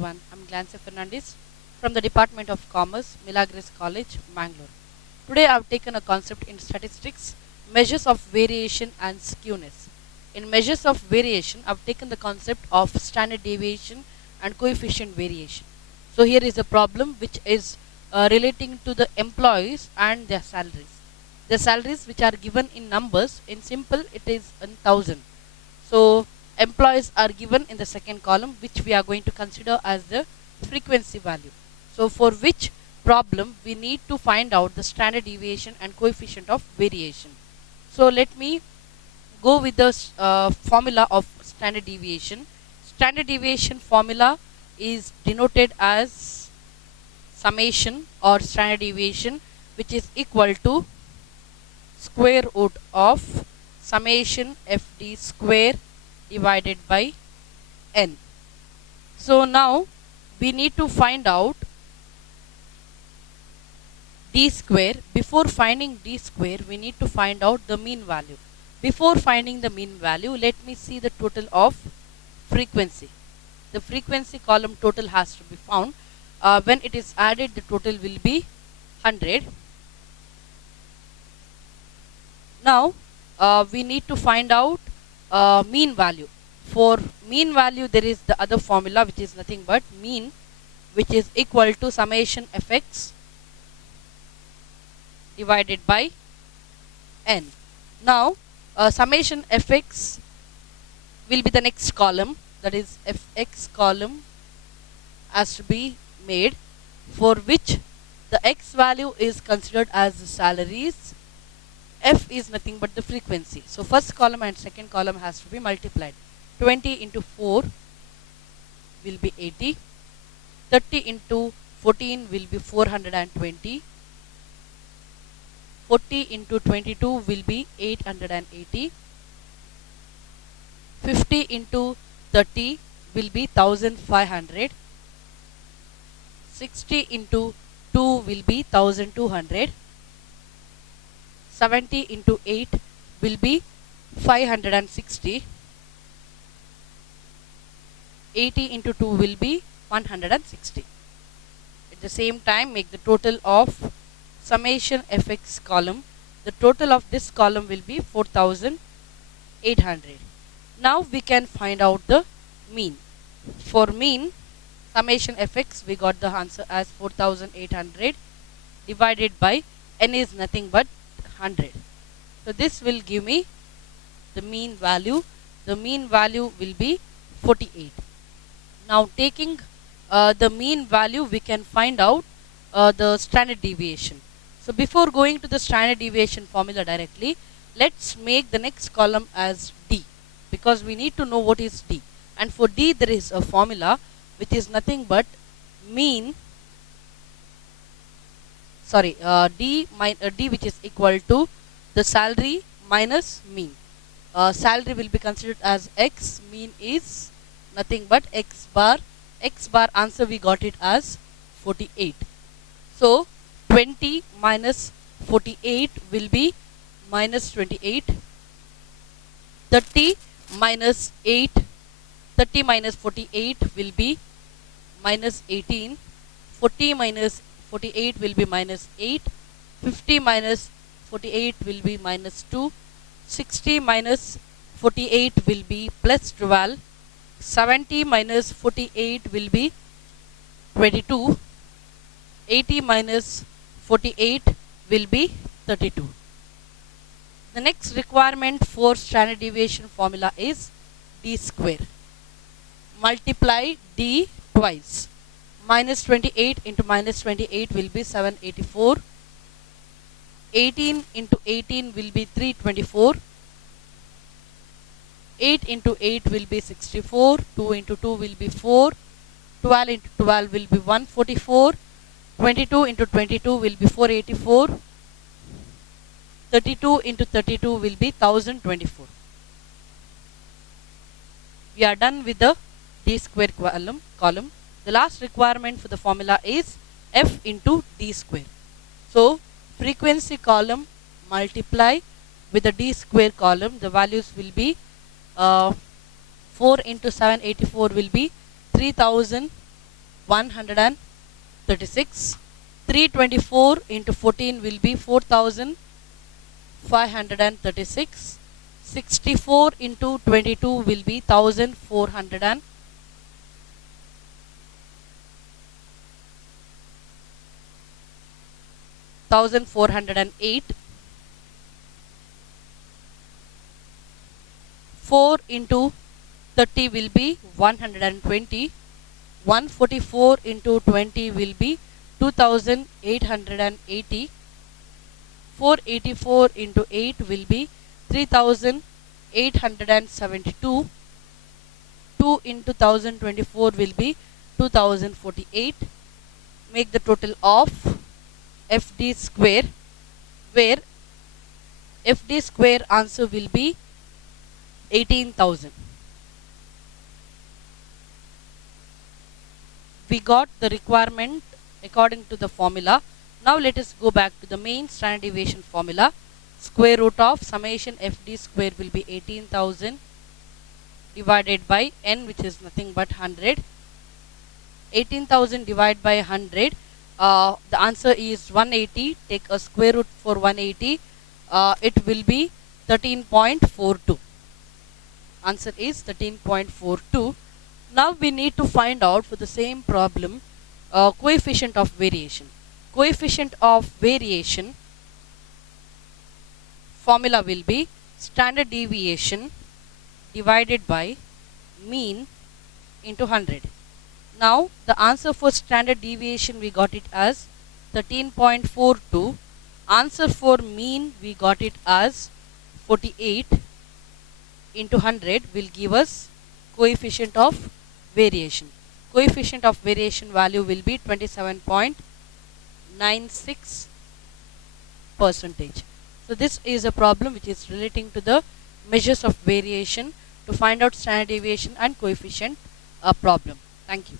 everyone. I'm Glencia Fernandes from the Department of Commerce, Milagres College, Mangalore. Today I've taken a concept in statistics, measures of variation and skewness. In measures of variation, I've taken the concept of standard deviation and coefficient variation. So here is a problem which is relating to the employees and their salaries. The salaries which are given in numbers, in simple it is in 1000. So employees are given in the second column, which we are going to consider as the frequency value. So for which problem we need to find out the standard deviation and coefficient of variation. So let me go with the formula of standard deviation. Standard deviation formula is denoted as summation or standard deviation, which is equal to square root of summation fd square divided by n. So now we need to find out d square. Before finding d square, we need to find out the mean value. Before finding the mean value, let me see the total of frequency. The frequency column total has to be found. When it is added, the total will be 100. Now we need to find out mean value. For mean value, there is the other formula, which is nothing but mean, which is equal to summation fx divided by n. Now summation fx will be the next column, that is fx column has to be made, for which the x value is considered as the salaries. F is nothing but the frequency. So first column and second column has to be multiplied. 20 into 4 will be 80. 30 into 14 will be 420. 40 into 22 will be 880. 50 into 30 will be 1500. 60 into 2 will be 1200. 70 into 8 will be 560. 80 into 2 will be 160. At the same time, make the total of summation fx column. The total of this column will be 4800. Now we can find out the mean. For mean, summation fx, we got the answer as 4800 divided by n is nothing but 100. So this will give me the mean value. The mean value will be 48. Now taking the mean value, we can find out the standard deviation. So before going to the standard deviation formula directly, let's make the next column as d, because we need to know what is d. And for d, there is a formula which is nothing but mean, d which is equal to the salary minus mean. Salary will be considered as x, mean is nothing but x bar. X bar answer we got it as 48. So 20 minus 48 will be minus 28. 30 minus 8, 30 minus 48 will be minus 18. 40 minus 48 will be minus 8. 50 minus 48 will be minus 2. 60 minus 48 will be plus 12. 70 minus 48 will be 22. 80 minus 48 will be 32. The next requirement for standard deviation formula is d square. Multiply d twice. Minus 28 into minus 28 will be 784. 18 into 18 will be 324. 8 into 8 will be 64. 2 into 2 will be 4. 12 into 12 will be 144. 22 into 22 will be 484. 32 into 32 will be 1024. We are done with the d square column. The last requirement for the formula is f into d square. So frequency column multiply with the d square column. The values will be 4 into 784 will be 3000 136. 324 into 14 will be 4536. 64 into 22 will be 1408. 4 into 30 will be 120. 144 into 20 will be 2880. 484 into 8 will be 3872. 2 into 1024 will be 2048. Make the total of FD square, where FD square answer will be 18,000. We got the requirement according to the formula. Now let us go back to the main standard deviation formula. Square root of summation FD square will be 18,000 divided by n, which is nothing but 100. 18,000 divided by 100. The answer is 180. Take a square root for 180. It will be 13.42. Answer is 13.42. Now we need to find out for the same problem coefficient of variation. Coefficient of variation formula will be standard deviation divided by mean into 100. Now the answer for standard deviation we got it as 13.42. Answer for mean we got it as 48 into 100 will give us coefficient of variation. Coefficient of variation value will be 27.96%. So this is a problem which is relating to the measures of variation to find out standard deviation and coefficient problem. Thank you.